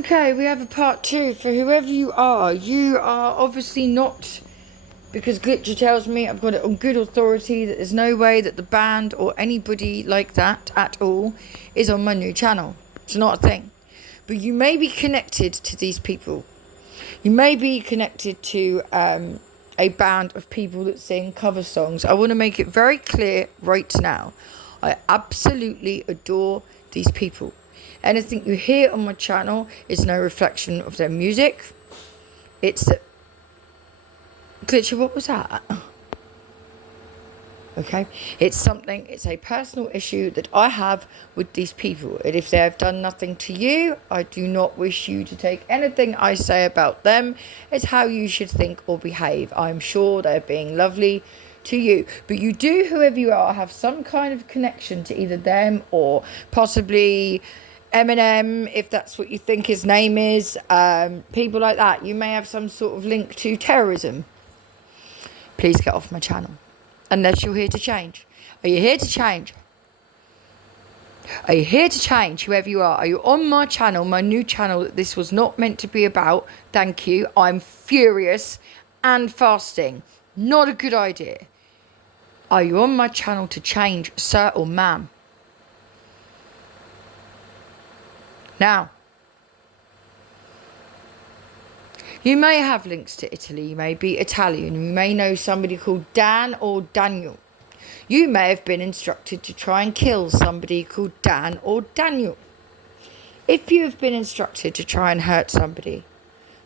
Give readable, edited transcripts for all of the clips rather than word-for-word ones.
Okay, we have a part two. For whoever you are obviously not, because Glitcher tells me, I've got it on good authority, that there's no way that the band or anybody like that at all is on my new channel. It's not a thing. But you may be connected to these people. You may be connected to a band of people that sing cover songs. I want to make it very clear right now. I absolutely adore these people. Anything you hear on my channel is no reflection of their music. It's... Glitcher, what was that? Okay, it's a personal issue that I have with these people. And if they have done nothing to you, I do not wish you to take anything I say about them as how you should think or behave. I'm sure they're being lovely to you. But you do, whoever you are, have some kind of connection to either them or possibly Eminem, if that's what you think his name is. People like that. You may have some sort of link to terrorism. Please get off my channel. Unless you're here to change. Are you here to change? Are you here to change, whoever you are? Are you on my channel, my new channel that this was not meant to be about? Thank you. I'm furious and fasting. Not a good idea. Are you on my channel to change, sir or ma'am? Now, you may have links to Italy, you may be Italian, you may know somebody called Dan or Daniel. You may have been instructed to try and kill somebody called Dan or Daniel. If you have been instructed to try and hurt somebody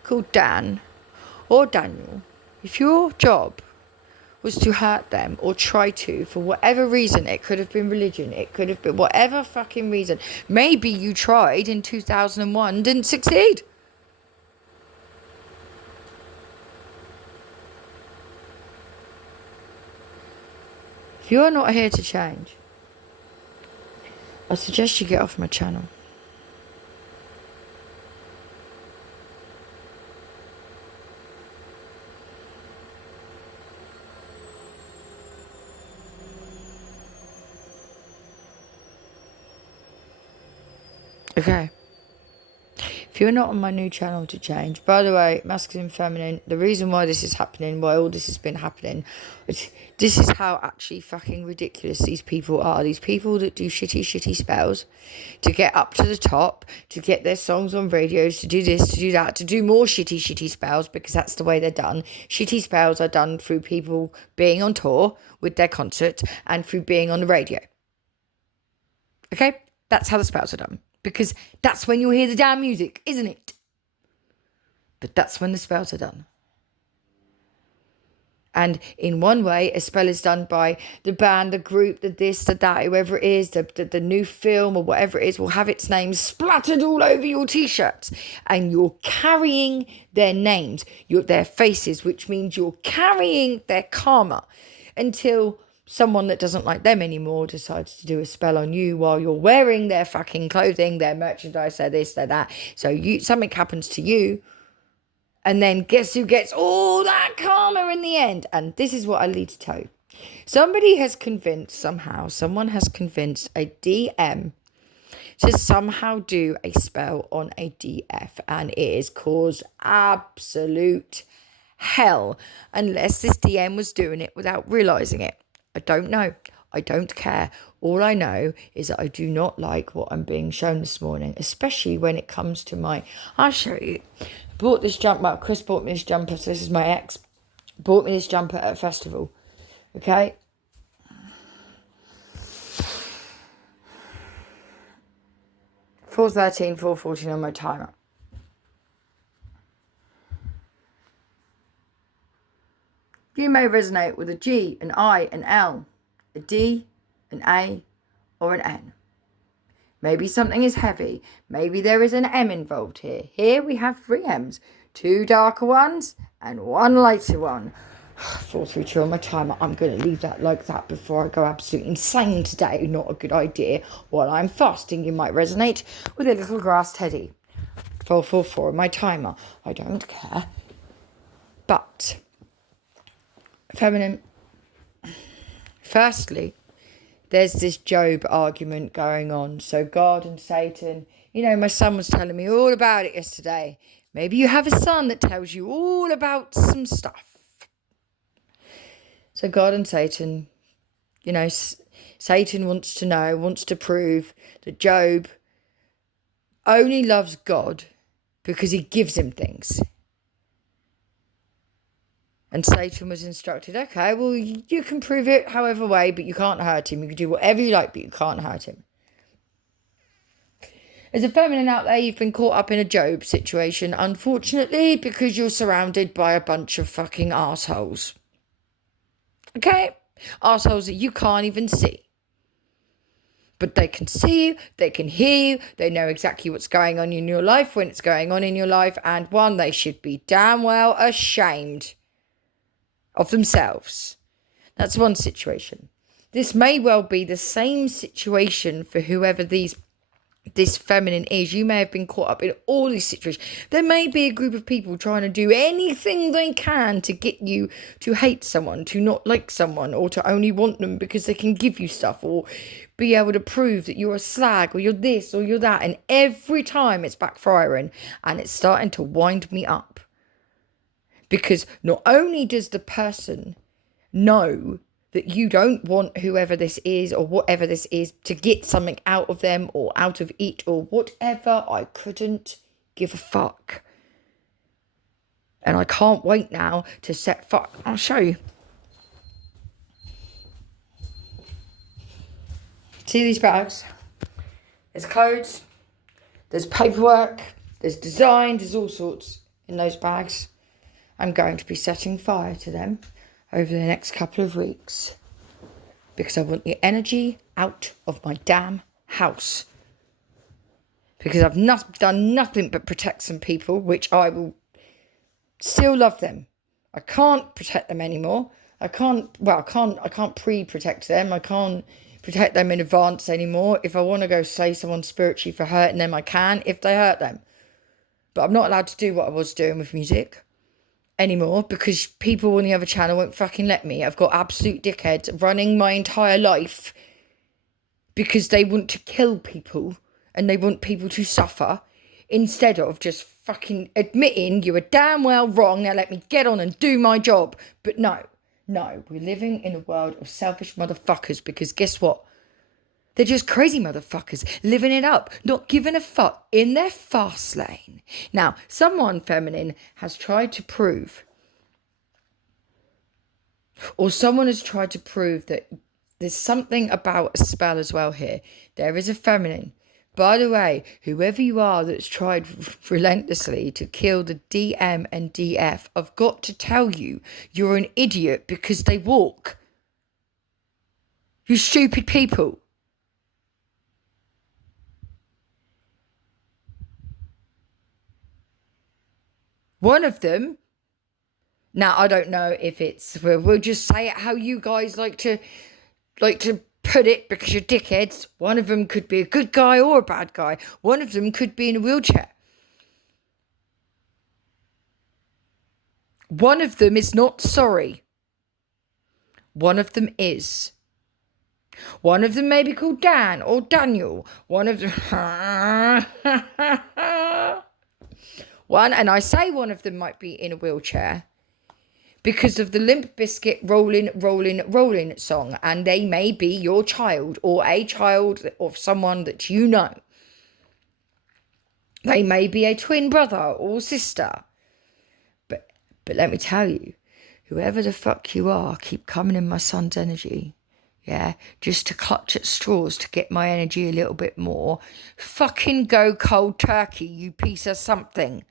called Dan or Daniel, if your job was to hurt them or try to, for whatever reason, it could have been religion, it could have been whatever fucking reason, maybe you tried in 2001, didn't succeed. If you're not here to change, I suggest you get off my channel. Okay. If you're not on my new channel to change, by the way, masculine, feminine, the reason why this is happening, why all this has been happening, this is how actually fucking ridiculous these people are. These people that do shitty spells to get up to the top, to get their songs on radios, to do this, to do that, to do more shitty spells, because that's the way they're done. Shitty spells are done through people being on tour with their concerts and through being on the radio. Okay? That's how the spells are done. Because that's when you'll hear the damn music, isn't it? But that's when the spells are done. And in one way, a spell is done by the band, the group, the this, the that, whoever it is, the new film or whatever it is will have its name splattered all over your T-shirts. And you're carrying their names, their faces, which means you're carrying their karma until someone that doesn't like them anymore decides to do a spell on you while you're wearing their fucking clothing, their merchandise, their this, their that. So something happens to you, and then guess who gets all that karma in the end? And this is what I need to tell you. Someone has convinced a DM to somehow do a spell on a DF, and it has caused absolute hell unless this DM was doing it without realising it. I don't know. I don't care. All I know is that I do not like what I'm being shown this morning, especially when it comes to I'll show you. I bought this jumper. Chris bought me this jumper. So this is my ex. Bought me this jumper at a festival. Okay. $4.13, $4.14 on my timer. You may resonate with a G, an I, an L, a D, an A, or an N. Maybe something is heavy. Maybe there is an M involved here. Here we have 3 M's. 2 darker ones and 1 lighter one. 432 on my timer. I'm going to leave that like that before I go absolutely insane today. Not a good idea. While I'm fasting, you might resonate with a little grass teddy. 444 on my timer. I don't care. But... feminine. Firstly, there's this Job argument going on. So God and Satan, My son was telling me all about it yesterday. Maybe you have a son that tells you all about some stuff. So God and Satan, Satan wants to prove that Job only loves God because he gives him things. And Satan was instructed, okay, well, you can prove it however way, but you can't hurt him. You can do whatever you like, but you can't hurt him. As a feminine out there, you've been caught up in a Job situation, unfortunately, because you're surrounded by a bunch of fucking assholes. Okay? Assholes that you can't even see. But they can see you, they can hear you, they know exactly what's going on in your life when it's going on in your life, and one, they should be damn well ashamed of themselves. That's one situation. This may well be the same situation for whoever this feminine is. You may have been caught up in all these situations. There may be a group of people trying to do anything they can to get you to hate someone, to not like someone, or to only want them because they can give you stuff, or be able to prove that you're a slag, or you're this, or you're that. And every time it's backfiring, and it's starting to wind me up. Because not only does the person know that you don't want whoever this is or whatever this is to get something out of them or out of it or whatever, I couldn't give a fuck. And I can't wait now to set fuck. I'll show you. See these bags? There's codes, there's paperwork, there's design, there's all sorts in those bags. I'm going to be setting fire to them over the next couple of weeks because I want the energy out of my damn house. Because I've done nothing but protect some people, which I will still love them. I can't protect them anymore. I can't pre-protect them. I can't protect them in advance anymore. If I want to go say someone spiritually for hurting them, I can if they hurt them. But I'm not allowed to do what I was doing with music anymore because people on the other channel won't fucking let me. I've got absolute dickheads running my entire life because they want to kill people and they want people to suffer instead of just fucking admitting you were damn well wrong. Now let me get on and do my job. But no, we're living in a world of selfish motherfuckers because guess what? They're just crazy motherfuckers, living it up, not giving a fuck in their fast lane. Now, someone feminine has tried to prove, or someone has tried to prove that there's something about a spell as well here. There is a feminine. By the way, whoever you are that's tried relentlessly to kill the DM and DF, I've got to tell you, you're an idiot because they walk. You stupid people. One of them, now I don't know if it's, we'll just say it how you guys like to put it because you're dickheads. One of them could be a good guy or a bad guy. One of them could be in a wheelchair. One of them is not sorry. One of them is. One of them may be called Dan or Daniel. One of them... and I say one of them might be in a wheelchair because of the Limp Bizkit Rollin', Rollin', Rollin' song. And they may be your child or a child of someone that you know. They may be a twin brother or sister. But let me tell you, whoever the fuck you are, keep coming in my son's energy. Yeah, just to clutch at straws to get my energy a little bit more. Fucking go cold turkey, you piece of something.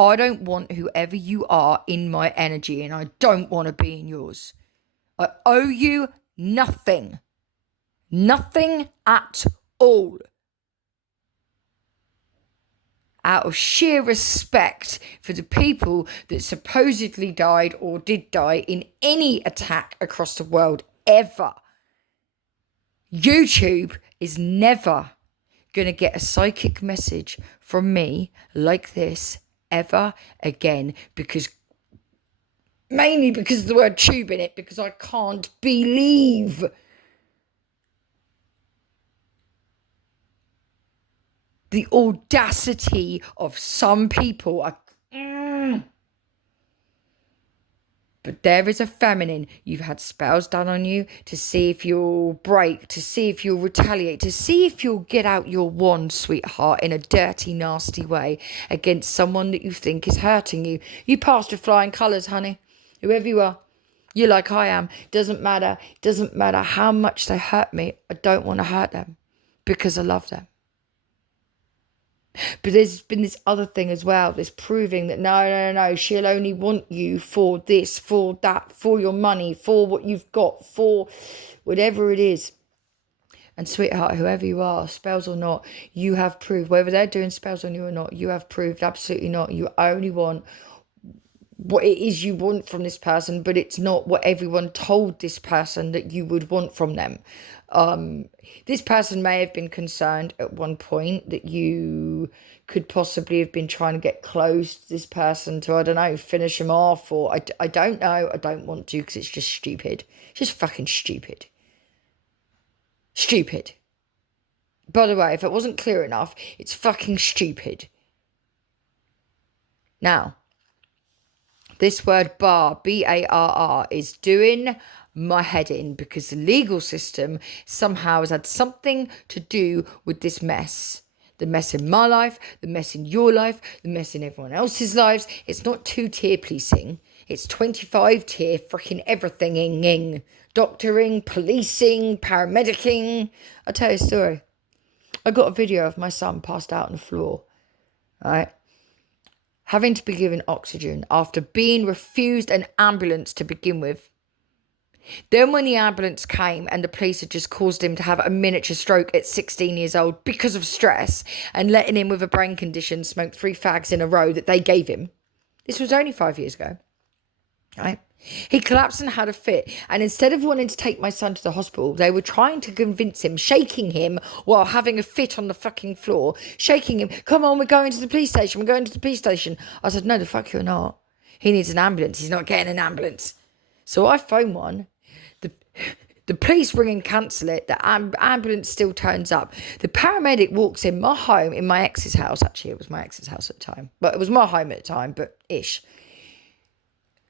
I don't want whoever you are in my energy and I don't want to be in yours. I owe you nothing. Nothing at all. Out of sheer respect for the people that supposedly died or did die in any attack across the world ever. YouTube is never going to get a psychic message from me like this ever again mainly because of the word tube in it, because I can't believe The audacity of some people are... But there is a feminine. You've had spells done on you to see if you'll break, to see if you'll retaliate, to see if you'll get out your wand, sweetheart, in a dirty, nasty way against someone that you think is hurting you. You passed with flying colours, honey. Whoever you are. You're like I am. Doesn't matter. Doesn't matter how much they hurt me. I don't want to hurt them because I love them. But there's been this other thing as well, this proving that no, she'll only want you for this, for that, for your money, for what you've got, for whatever it is. And sweetheart, whoever you are, spells or not, you have proved, whether they're doing spells on you or not, you have proved absolutely not. You only want what it is you want from this person, but it's not what everyone told this person that you would want from them. This person may have been concerned at one point that you could possibly have been trying to get close to this person to, I don't know, finish him off, or I don't know. I don't want to because it's just stupid. It's just fucking stupid. Stupid. By the way, if it wasn't clear enough, it's fucking stupid. Now, this word bar, B-A-R-R, is doing my head in because the legal system somehow has had something to do with this mess. The mess in my life, the mess in your life, the mess in everyone else's lives. It's not 2-tier policing. It's 25-tier freaking everything-ing. Doctoring, policing, paramedicing. I'll tell you a story. I got a video of my son passed out on the floor, right? Having to be given oxygen after being refused an ambulance to begin with. Then when the ambulance came and the police had just caused him to have a miniature stroke at 16 years old because of stress and letting him with a brain condition smoke 3 fags in a row that they gave him. This was only 5 years ago, right? He collapsed and had a fit, and instead of wanting to take my son to the hospital, they were trying to convince him, shaking him while having a fit on the fucking floor, shaking him, come on, we're going to the police station, we're going to the police station. I said, no, the fuck you're not. He needs an ambulance, he's not getting an ambulance. So I phoned one, the police ring and cancel it, the ambulance still turns up. The paramedic walks in my home, in my ex's house, actually it was my ex's house at the time, but it was my home at the time, but ish.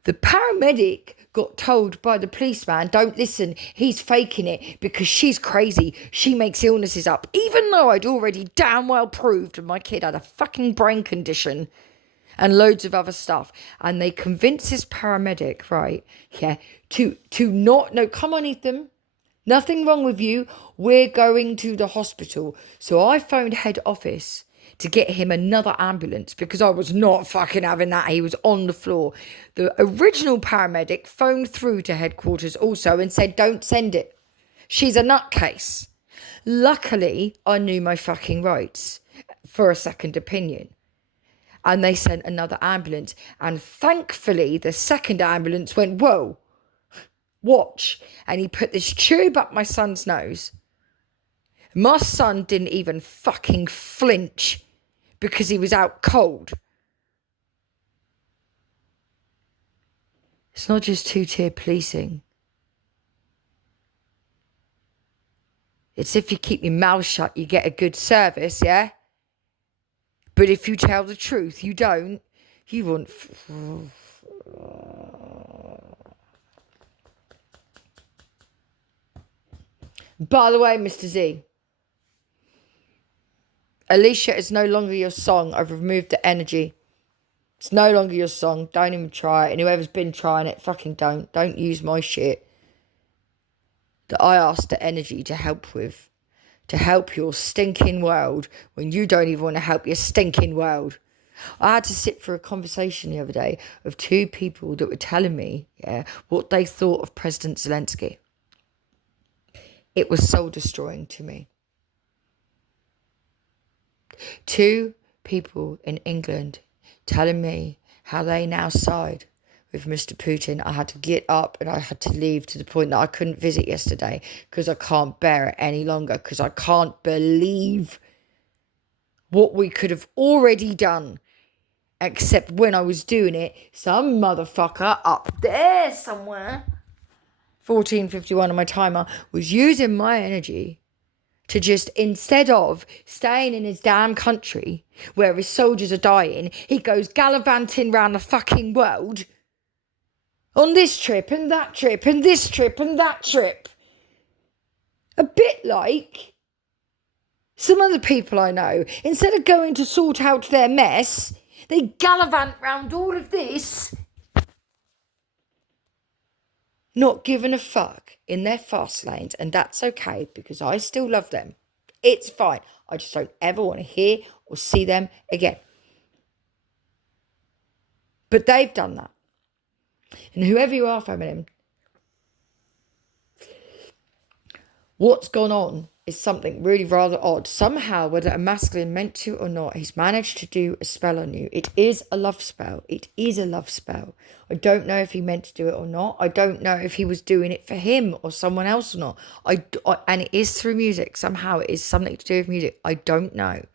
The paramedic got told by the policeman, don't listen, he's faking it because she's crazy. She makes illnesses up. Even though I'd already damn well proved my kid had a fucking brain condition and loads of other stuff. And they convinced this paramedic, right, yeah, to not, no, come on, Ethan. Nothing wrong with you. We're going to the hospital. So I phoned head office to get him another ambulance because I was not fucking having that. He was on the floor. The original paramedic phoned through to headquarters also and said, don't send it. She's a nutcase. Luckily, I knew my fucking rights for a second opinion. And they sent another ambulance. And thankfully, the second ambulance went, whoa, watch. And he put this tube up my son's nose. My son didn't even fucking flinch because he was out cold. It's not just 2-tier policing. It's if you keep your mouth shut, you get a good service, yeah? But if you tell the truth, you don't, you won't. By the way, Mr. Z, Alicia is no longer your song. I've removed the energy. It's no longer your song. Don't even try it. And whoever's been trying it, fucking don't. Don't use my shit that I asked the energy to help with. To help your stinking world when you don't even want to help your stinking world. I had to sit for a conversation the other day of 2 people that were telling me, yeah, what they thought of President Zelensky. It was soul destroying to me. 2 people in England telling me how they now side with Mr. Putin. I had to get up and I had to leave to the point that I couldn't visit yesterday because I can't bear it any longer, because I can't believe what we could have already done. Except when I was doing it, some motherfucker up there somewhere, 14:51 on my timer, was using my energy to just, instead of staying in his damn country where his soldiers are dying, he goes gallivanting around the fucking world on this trip and that trip and this trip and that trip. A bit like some other people I know, instead of going to sort out their mess, they gallivant round all of this, not giving a fuck in their fast lanes, and that's okay because I still love them. It's fine. I just don't ever want to hear or see them again. But they've done that. And whoever you are, feminine, what's gone on is something really rather odd. Somehow, whether a masculine meant to or not, he's managed to do a spell on you. It is a love spell. It is a love spell. I don't know if he meant to do it or not. I don't know if he was doing it for him or someone else or not. And it is through music. Somehow it is something to do with music. I don't know.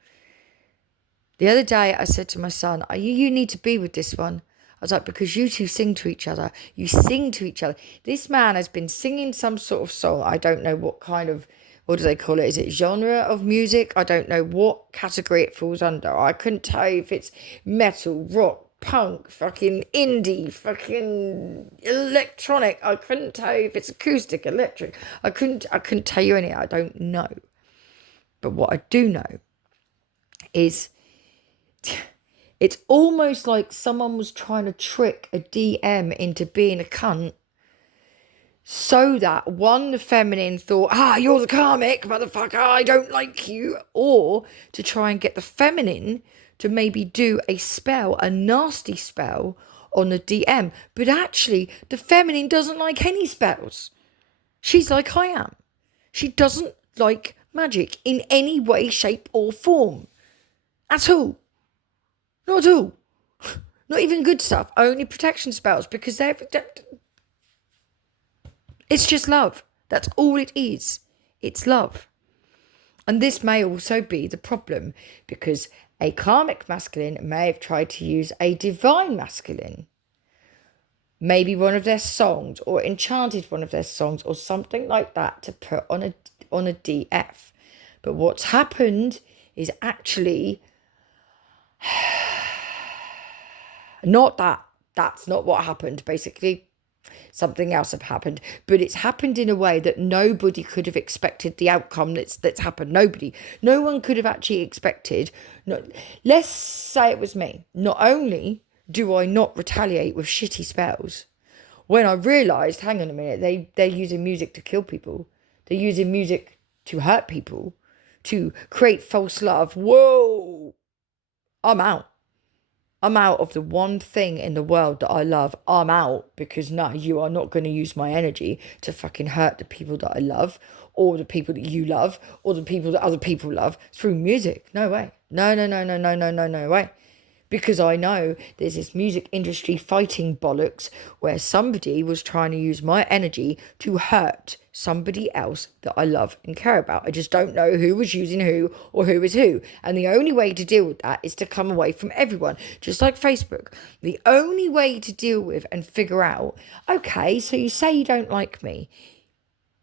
The other day I said to my son, you need to be with this one. I was like, because you two sing to each other. You sing to each other. This man has been singing some sort of song. I don't know what kind of, what do they call it? Is it genre of music? I don't know what category it falls under. I couldn't tell you if it's metal, rock, punk, fucking indie, fucking electronic. I couldn't tell you if it's acoustic, electric. I couldn't tell you any. I don't know. But what I do know is it's almost like someone was trying to trick a DM into being a cunt, so that one, the feminine thought, you're the karmic, motherfucker, I don't like you. Or to try and get the feminine to maybe do a spell, a nasty spell on the DM. But actually, the feminine doesn't like any spells. She's like I am. She doesn't like magic in any way, shape or form. At all. Not at all. Not even good stuff. Only protection spells, because it's just love. That's all it is. It's love. And this may also be the problem, because a karmic masculine may have tried to use a divine masculine. Maybe one of their songs, or enchanted one of their songs, or something like that, to put on a DF. But what's happened is actually not that. That's not what happened. Basically, something else have happened, but it's happened in a way that nobody could have expected the outcome that's happened. No one could have actually expected. Let's say it was me. Not only do I not retaliate with shitty spells, when I realised, hang on a minute, they're using music to kill people. They're using music to hurt people, to create false love. Whoa, I'm out. I'm out of the one thing in the world that I love. I'm out, because no, you are not going to use my energy to fucking hurt the people that I love, or the people that you love, or the people that other people love through music. No way. No way. Because I know there's this music industry fighting bollocks where somebody was trying to use my energy to hurt somebody else that I love and care about. I just don't know who was using who or who is who. And the only way to deal with that is to come away from everyone. Just like Facebook. The only way to deal with and figure out, okay, so you say you don't like me.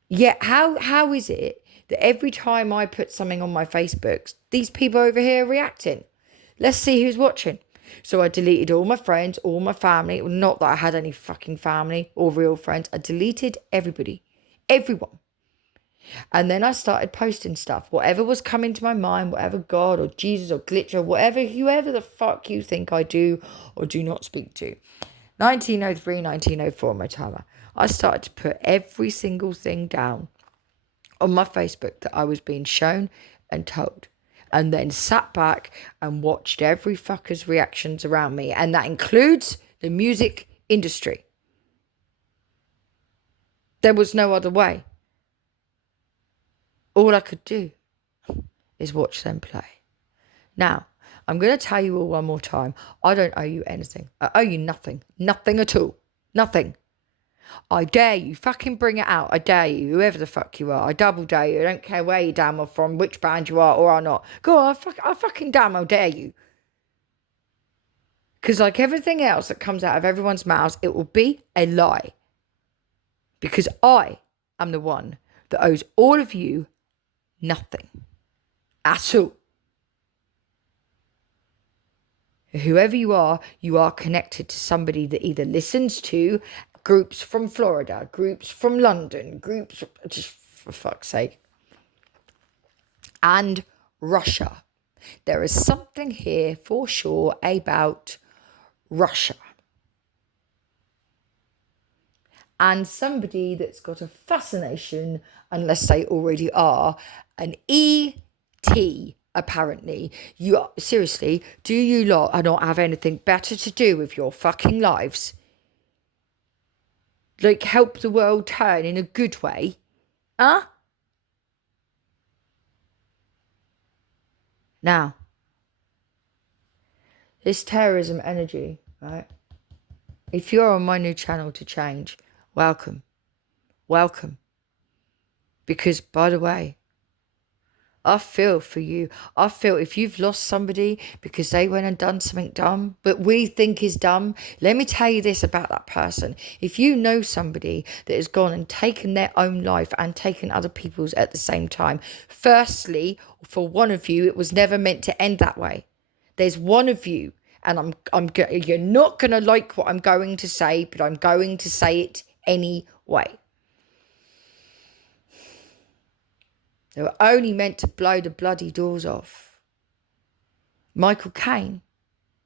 Yet how is it that every time I put something on my Facebook, these people over here are reacting? Let's see who's watching. So I deleted all my friends, all my family. Not that I had any fucking family or real friends. I deleted everybody. Everyone. And then I started posting stuff. Whatever was coming to my mind, whatever God or Jesus or Glitch or whoever the fuck you think I do or do not speak to. 1903, 1904, my timer. I started to put every single thing down on my Facebook that I was being shown and told. And then sat back and watched every fucker's reactions around me. And that includes the music industry. There was no other way. All I could do is watch them play. Now, I'm going to tell you all one more time. I don't owe you anything. I owe you nothing. Nothing at all. Nothing. I dare you. Fucking bring it out. I dare you. Whoever the fuck you are. I double dare you. I don't care where you damn well from, which band you are or are not. Go on. I fucking damn well dare you. Because like everything else that comes out of everyone's mouths, it will be a lie. Because I am the one that owes all of you Nothing. At all. Whoever you are connected to somebody that either listens to groups from Florida, groups from London, groups, just for fuck's sake, and Russia. There is something here for sure about Russia. And somebody that's got a fascination, unless they already are, an ET, apparently. Seriously, do you lot not have anything better to do with your fucking lives? Like, help the world turn in a good way? Huh? Now, this terrorism energy, right? If you're on my new channel to change, welcome. Welcome. Because, by the way, I feel for you. I feel if you've lost somebody because they went and done something dumb, but we think is dumb, let me tell you this about that person. If you know somebody that has gone and taken their own life and taken other people's at the same time, firstly, for one of you, it was never meant to end that way. There's one of you, and you're not going to like what I'm going to say, but I'm going to say it anyway. They were only meant to blow the bloody doors off. Michael Caine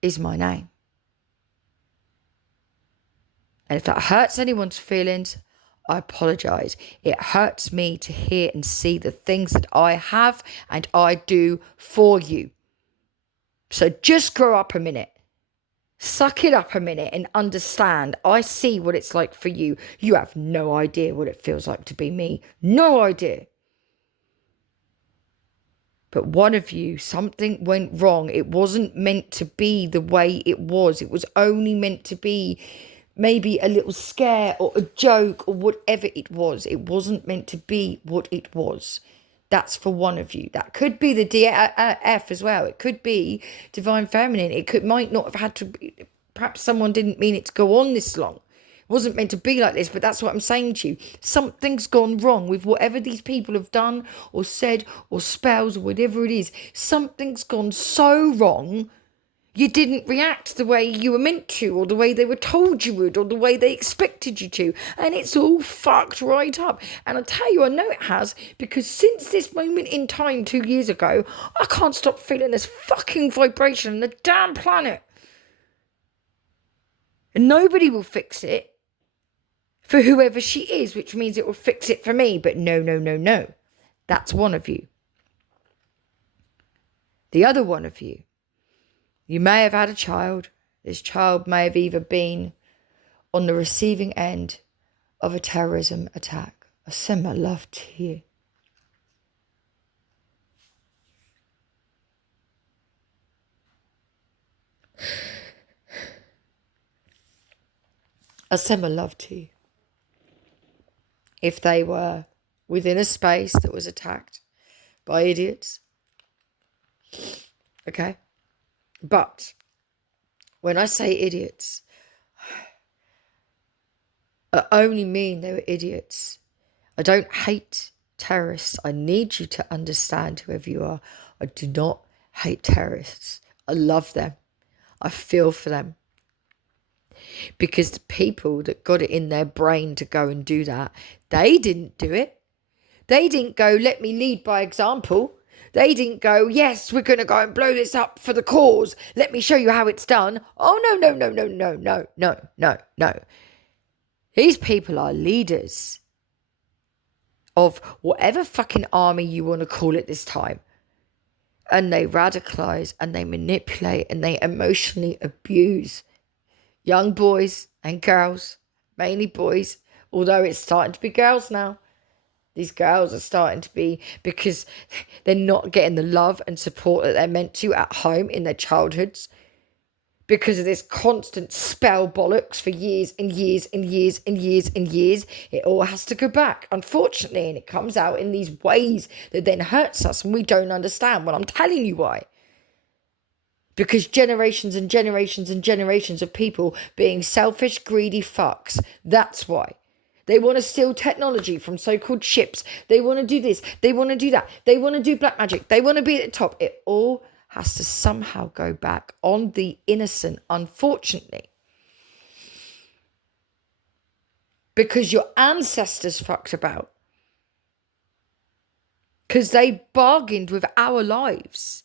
is my name. And if that hurts anyone's feelings, I apologise. It hurts me to hear and see the things that I have and I do for you. So just grow up a minute. Suck it up a minute and understand. I see what it's like for you. You have no idea what it feels like to be me. No idea. But one of you, something went wrong. It wasn't meant to be the way it was. It was only meant to be maybe a little scare or a joke or whatever it was. It wasn't meant to be what it was. That's for one of you. That could be the DF as well. It could be Divine Feminine. Might not have had to be, perhaps someone didn't mean it to go on this long. It wasn't meant to be like this, but that's what I'm saying to you. Something's gone wrong with whatever these people have done or said or spells or whatever it is. Something's gone so wrong. You didn't react the way you were meant to, or the way they were told you would, or the way they expected you to. And it's all fucked right up. And I tell you, I know it has, because since this moment in time 2 years ago, I can't stop feeling this fucking vibration on the damn planet. And nobody will fix it for whoever she is, which means it will fix it for me. But no. That's one of you. The other one of you. You may have had a child. This child may have either been on the receiving end of a terrorism attack. I send my love to you. I send my love to you. If they were within a space that was attacked by idiots. Okay? But when I say idiots, I only mean they were idiots. I don't hate terrorists. I need you to understand, whoever you are. I do not hate terrorists. I love them. I feel for them. Because the people that got it in their brain to go and do that, they didn't do it. They didn't go, let me lead by example. They didn't go, yes, we're going to go and blow this up for the cause. Let me show you how it's done. Oh, no. These people are leaders of whatever fucking army you want to call it this time. And they radicalize and they manipulate and they emotionally abuse young boys and girls, mainly boys, although it's starting to be girls now. These girls are starting to be, because they're not getting the love and support that they're meant to at home in their childhoods, because of this constant spell bollocks for years and years and years and years and years. It all has to go back, unfortunately, and it comes out in these ways that then hurts us and we don't understand. Well, I'm telling you why. Because generations and generations and generations of people being selfish, greedy fucks. That's why. They want to steal technology from so-called ships. They want to do this. They want to do that. They want to do black magic. They want to be at the top. It all has to somehow go back on the innocent, unfortunately. Because your ancestors fucked about. Because they bargained with our lives.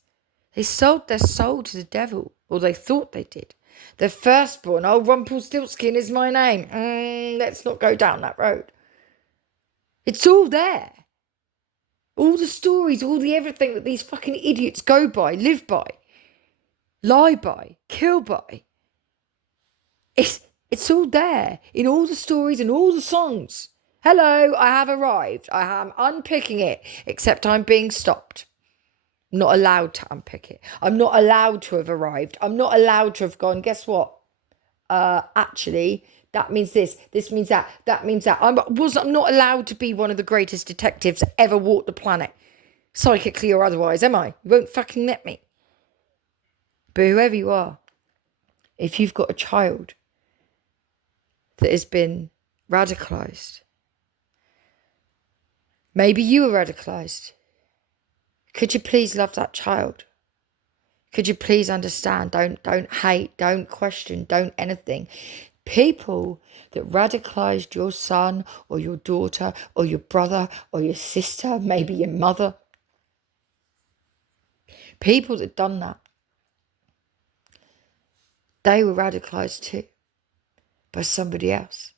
They sold their soul to the devil. Or they thought they did. Their firstborn, oh, Rumpelstiltskin is my name. Let's not go down that road. It's all there. All the stories, all the everything that these fucking idiots go by, live by, lie by, kill by. It's all there in all the stories and all the songs. Hello, I have arrived. I am unpicking it, except I'm being stopped. I'm not allowed to unpick it. I'm not allowed to have arrived. I'm not allowed to have gone, guess what? Actually, that means this means that means that. I'm not allowed to be one of the greatest detectives that ever walked the planet, psychically or otherwise, am I? You won't fucking let me. But whoever you are, if you've got a child that has been radicalised, maybe you were radicalised, could you please love that child? Could you please understand? Don't hate, don't question, don't anything. People that radicalised your son or your daughter or your brother or your sister, maybe your mother. People that done that, they were radicalised too by somebody else.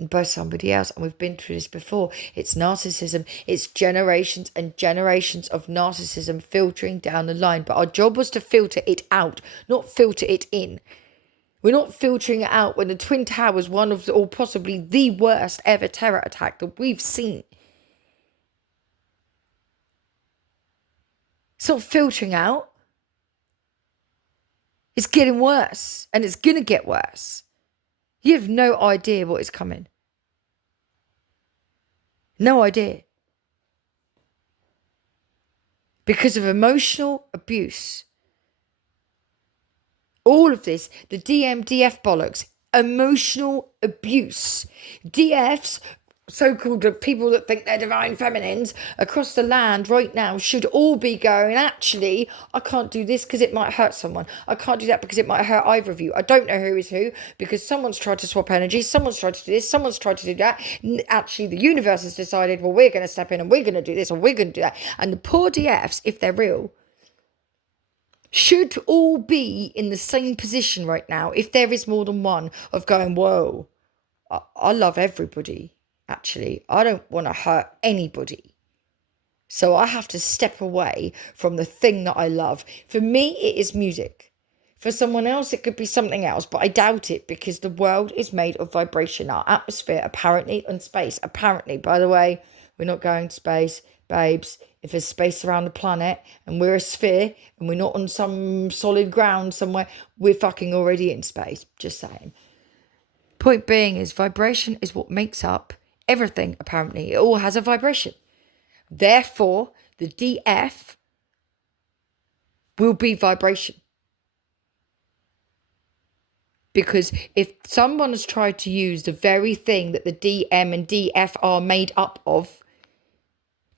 By somebody else. And we've been through this before. It's narcissism. It's generations and generations of narcissism filtering down the line. But our job was to filter it out, not filter it in. We're not filtering it out when the Twin Towers, one of the, or possibly the worst ever terror attack that we've seen. It's not filtering out. It's getting worse, and it's going to get worse. You have no idea what is coming. No idea. Because of emotional abuse. All of this, the DF bollocks, emotional abuse. DFs, so-called people that think they're divine feminines across the land right now should all be going, actually, I can't do this because it might hurt someone. I can't do that because it might hurt either of you. I don't know who is who because someone's tried to swap energy, someone's tried to do this, someone's tried to do that. Actually, the universe has decided, well, we're going to step in and we're going to do this or we're going to do that. And the poor DFs, if they're real, should all be in the same position right now, if there is more than one, of going, whoa, I love everybody. Actually, I don't want to hurt anybody. So I have to step away from the thing that I love. For me, it is music. For someone else, it could be something else, but I doubt it because the world is made of vibration. Our atmosphere, apparently, and space. Apparently, by the way, we're not going to space, babes. If there's space around the planet and we're a sphere and we're not on some solid ground somewhere, we're fucking already in space. Just saying. Point being is vibration is what makes up everything, apparently. It all has a vibration. Therefore, the DF will be vibration. Because if someone has tried to use the very thing that the DM and DF are made up of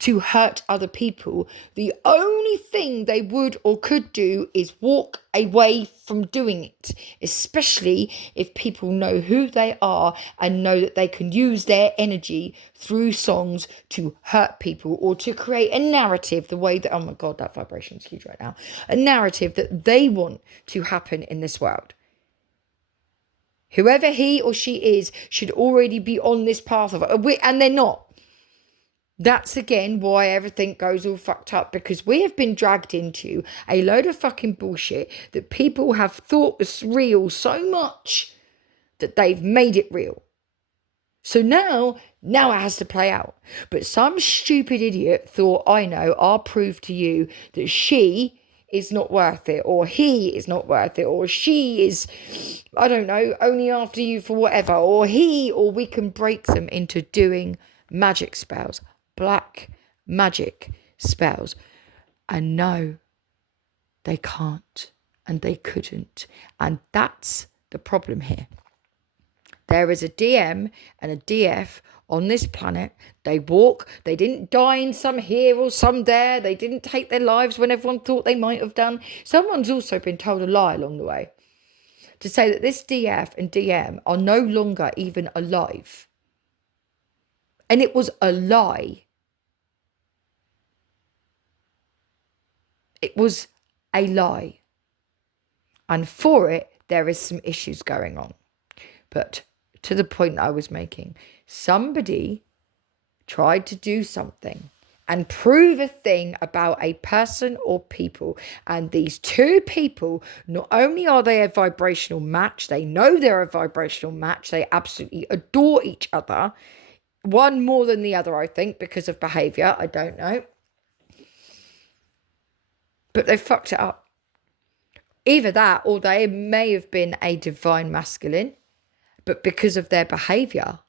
to hurt other people, the only thing they would or could do is walk away from doing it, especially if people know who they are and know that they can use their energy through songs to hurt people or to create a narrative the way that, oh my God, that vibration is huge right now, a narrative that they want to happen in this world. Whoever he or she is should already be on this path of it, and they're not. That's again why everything goes all fucked up, because we have been dragged into a load of fucking bullshit that people have thought was real so much that they've made it real. So now it has to play out. But some stupid idiot thought, I know, I'll prove to you that she is not worth it, or he is not worth it, or she is, I don't know, only after you for whatever, or we can break them into doing magic spells. Black magic spells. And no, they can't and they couldn't. And that's the problem here. There is a DM and a DF on this planet. They walk. They didn't die in some here or some there. They didn't take their lives when everyone thought they might have done. Someone's also been told a lie along the way to say that this DF and DM are no longer even alive. And it was a lie. It was a lie. And for it, there is some issues going on. But to the point I was making, somebody tried to do something and prove a thing about a person or people. And these two people, not only are they a vibrational match, they know they're a vibrational match, they absolutely adore each other. One more than the other, I think, because of behaviour. I don't know. But they fucked it up. Either that or they may have been a divine masculine, but because of their behaviour,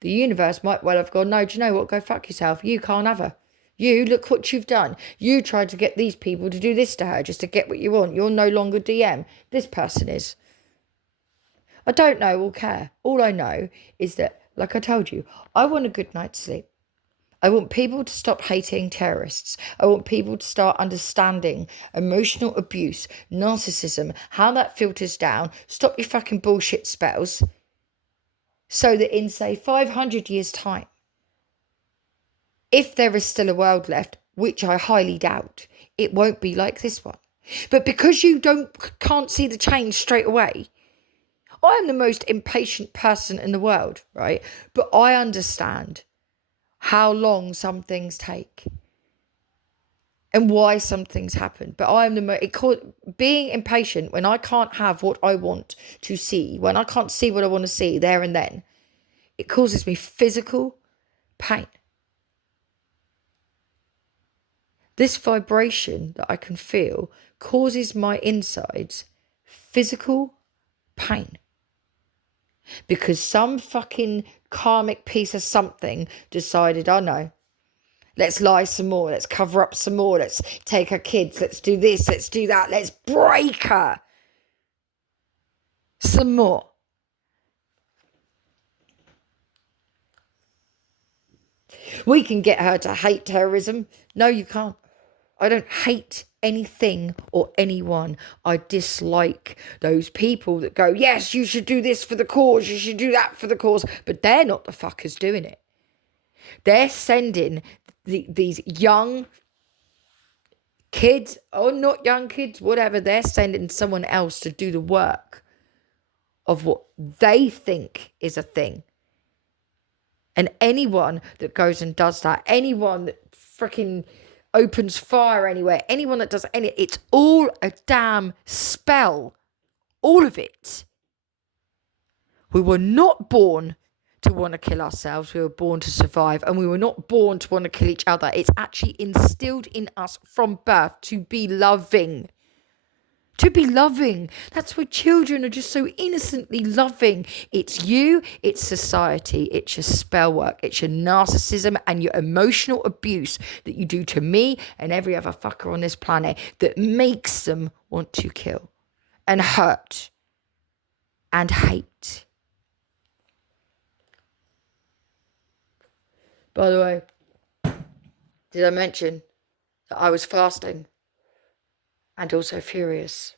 the universe might well have gone, no, do you know what? Go fuck yourself. You can't have her. You, look what you've done. You tried to get these people to do this to her just to get what you want. You're no longer DM. This person is. I don't know or care. All I know is that, like I told you, I want a good night's sleep. I want people to stop hating terrorists. I want people to start understanding emotional abuse, narcissism, how that filters down. Stop your fucking bullshit spells. So that in, say, 500 years' time, if there is still a world left, which I highly doubt, it won't be like this one. But because you can't see the change straight away, I am the most impatient person in the world, right? But I understand how long some things take and why some things happen. But I am being impatient when I can't have what I want to see, when I can't see what I want to see there and then, it causes me physical pain. This vibration that I can feel causes my insides physical pain. Because some fucking karmic piece of something decided, oh no, let's lie some more, let's cover up some more, let's take her kids, let's do this, let's do that, let's break her some more. We can get her to hate terrorism. No, you can't. I don't hate anything or anyone. I dislike those people that go, yes, you should do this for the cause, you should do that for the cause, but they're not the fuckers doing it. They're sending these young kids, or not young kids, whatever, they're sending someone else to do the work of what they think is a thing. And anyone that goes and does that, anyone that freaking opens fire anywhere, anyone that does any, it's all a damn spell. All of it. We were not born to want to kill ourselves. We were born to survive, and we were not born to want to kill each other. It's actually instilled in us from birth to be loving. To be loving. That's why children are just so innocently loving. It's you, it's society, it's your spell work, it's your narcissism and your emotional abuse that you do to me and every other fucker on this planet that makes them want to kill and hurt and hate. By the way, did I mention that I was fasting and also furious?